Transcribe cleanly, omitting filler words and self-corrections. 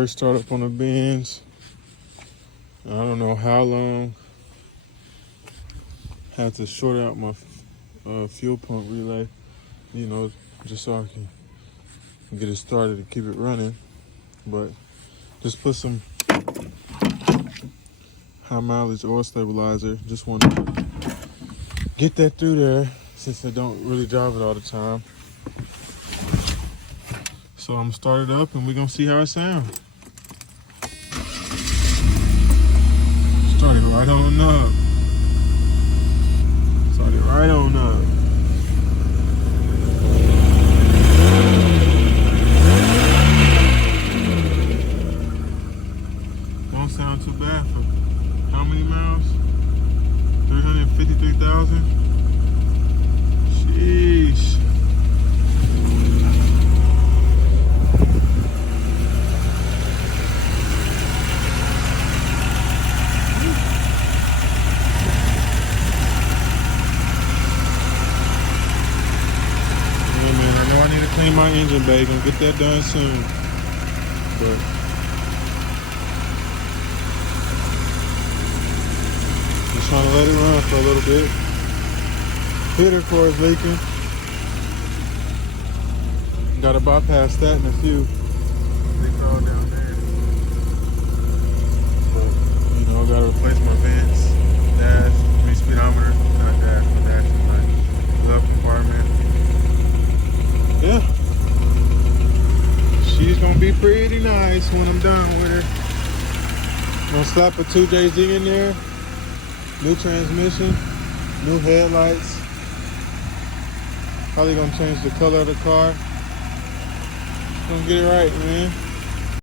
first startup on the Benz. I don't know how long. Had to short out my fuel pump relay, you know, just so I can get it started and keep it running. But just put some high mileage oil stabilizer. Just want to get that through there since I don't really drive it all the time. So I'm gonna start it up and we're gonna see how it sounds. Started right on up. Started right on up. Don't sound too bad for how many miles? 353,000? Sheesh. I need to clean my engine bay. Gonna get that done soon. But just trying to let it run for a little bit. Heater core is leaking. Gotta bypass that in a few. Leak all down there. But you know, gotta replace my vents, dash, speedometer, not dash, but dash is my glove compartment. Yeah, she's gonna be pretty nice when I'm done with her. I'm gonna slap a 2JZ in there, new transmission, new headlights. Probably gonna change the color of the car. Gonna get it right, man.